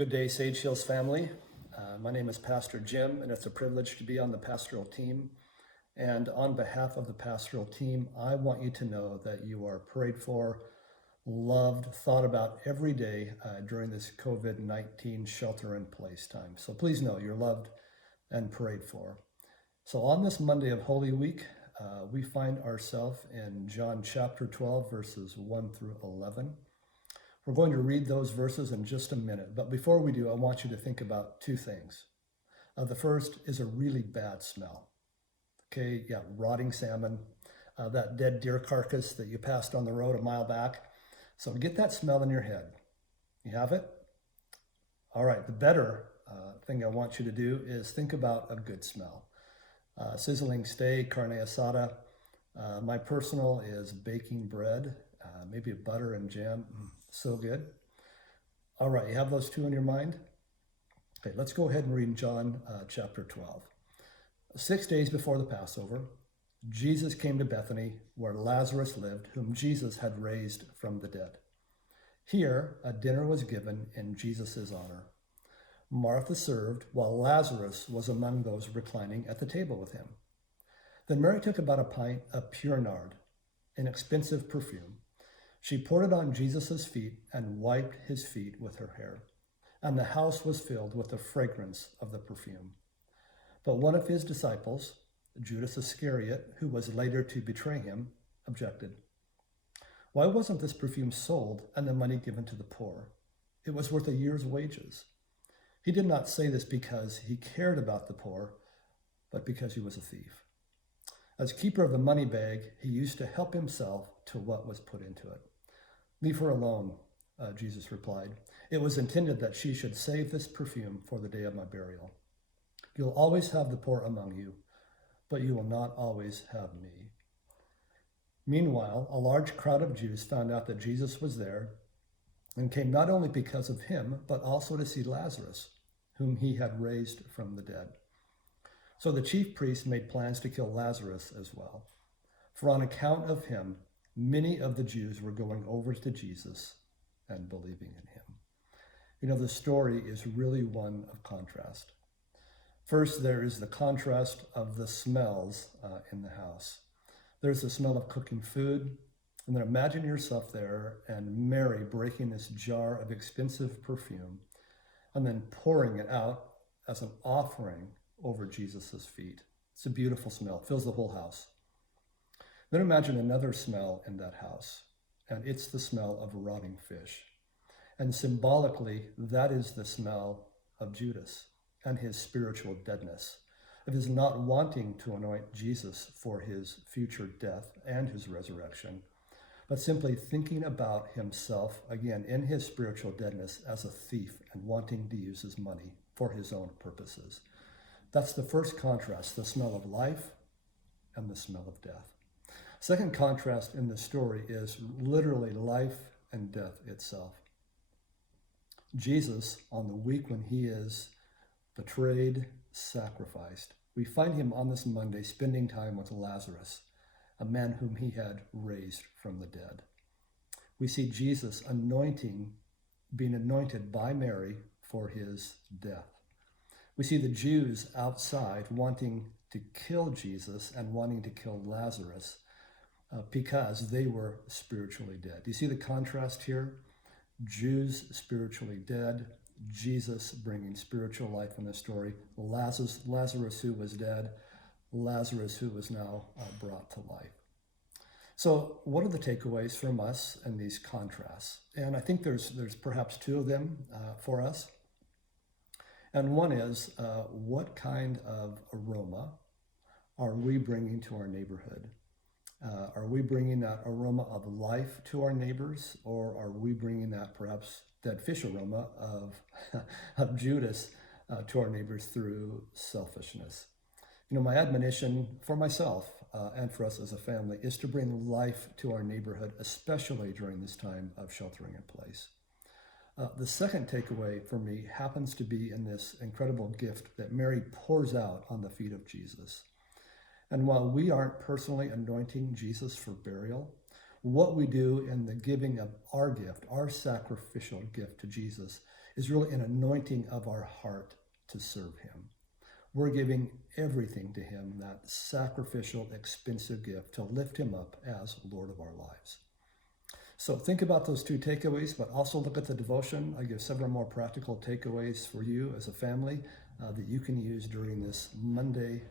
Good day, Sage Hills family. My name is Pastor Jim, and it's a privilege to be on the pastoral team. And on behalf of the pastoral team, I want you to know that you are prayed for, loved, thought about every day during this COVID-19 shelter-in-place time. So please know you're loved and prayed for. So on this Monday of Holy Week, we find ourselves in John chapter 12, verses 1 through 11. We're going to read those verses in just a minute, but before we do, I want you to think about two things. The first is a really bad smell. Okay, yeah, rotting salmon, that dead deer carcass that you passed on the road a mile back. So get that smell in your head. You have it? All right, the better thing I want you to do is think about a good smell. Sizzling steak, carne asada. My personal is baking bread, maybe butter and jam. So good. All right, you have those two in your mind? Okay, let's go ahead and read John chapter 12. 6 days before the Passover, Jesus came to Bethany, where Lazarus lived, whom Jesus had raised from the dead. Here, a dinner was given in Jesus' honor. Martha served, while Lazarus was among those reclining at the table with him. Then Mary took about a pint of pure nard, an expensive perfume. She poured it on Jesus' feet and wiped his feet with her hair. And the house was filled with the fragrance of the perfume. But one of his disciples, Judas Iscariot, who was later to betray him, objected. Why wasn't this perfume sold and the money given to the poor? It was worth a year's wages. He did not say this because he cared about the poor, but because he was a thief. As keeper of the money bag, he used to help himself to what was put into it. Leave her alone, Jesus replied. It was intended that she should save this perfume for the day of my burial. You'll always have the poor among you, but you will not always have me. Meanwhile, a large crowd of Jews found out that Jesus was there and came not only because of him, but also to see Lazarus, whom he had raised from the dead. So the chief priests made plans to kill Lazarus as well, for on account of him, many of the Jews were going over to Jesus and believing in him. You know, the story is really one of contrast. First, there is the contrast of the smells in the house. There's the smell of cooking food, and then imagine yourself there and Mary breaking this jar of expensive perfume and then pouring it out as an offering over Jesus' feet. It's a beautiful smell, it fills the whole house. Then imagine another smell in that house, and it's the smell of rotting fish. And symbolically, that is the smell of Judas and his spiritual deadness, of his not wanting to anoint Jesus for his future death and his resurrection, but simply thinking about himself, again, in his spiritual deadness as a thief and wanting to use his money for his own purposes. That's the first contrast, the smell of life and the smell of death. Second contrast in the story is literally life and death itself. Jesus, on the week when he is betrayed, sacrificed, we find him on this Monday spending time with Lazarus, a man whom he had raised from the dead. We see Jesus being anointed by Mary for his death. We see the Jews outside wanting to kill Jesus and wanting to kill Lazarus because they were spiritually dead. Do you see the contrast here? Jews spiritually dead, Jesus bringing spiritual life in the story, Lazarus who was dead, Lazarus who was now brought to life. So what are the takeaways from us in these contrasts? And I think there's perhaps two of them for us. And one is, what kind of aroma are we bringing to our neighborhood? Are we bringing that aroma of life to our neighbors, or are we bringing that perhaps dead fish aroma of Judas to our neighbors through selfishness? You know, my admonition for myself and for us as a family is to bring life to our neighborhood, especially during this time of sheltering in place. The second takeaway for me happens to be in this incredible gift that Mary pours out on the feet of Jesus. And while we aren't personally anointing Jesus for burial, what we do in the giving of our gift, our sacrificial gift to Jesus, is really an anointing of our heart to serve him. We're giving everything to him, that sacrificial, expensive gift to lift him up as Lord of our lives. So think about those two takeaways, but also look at the devotion. I give several more practical takeaways for you as a family that you can use during this Monday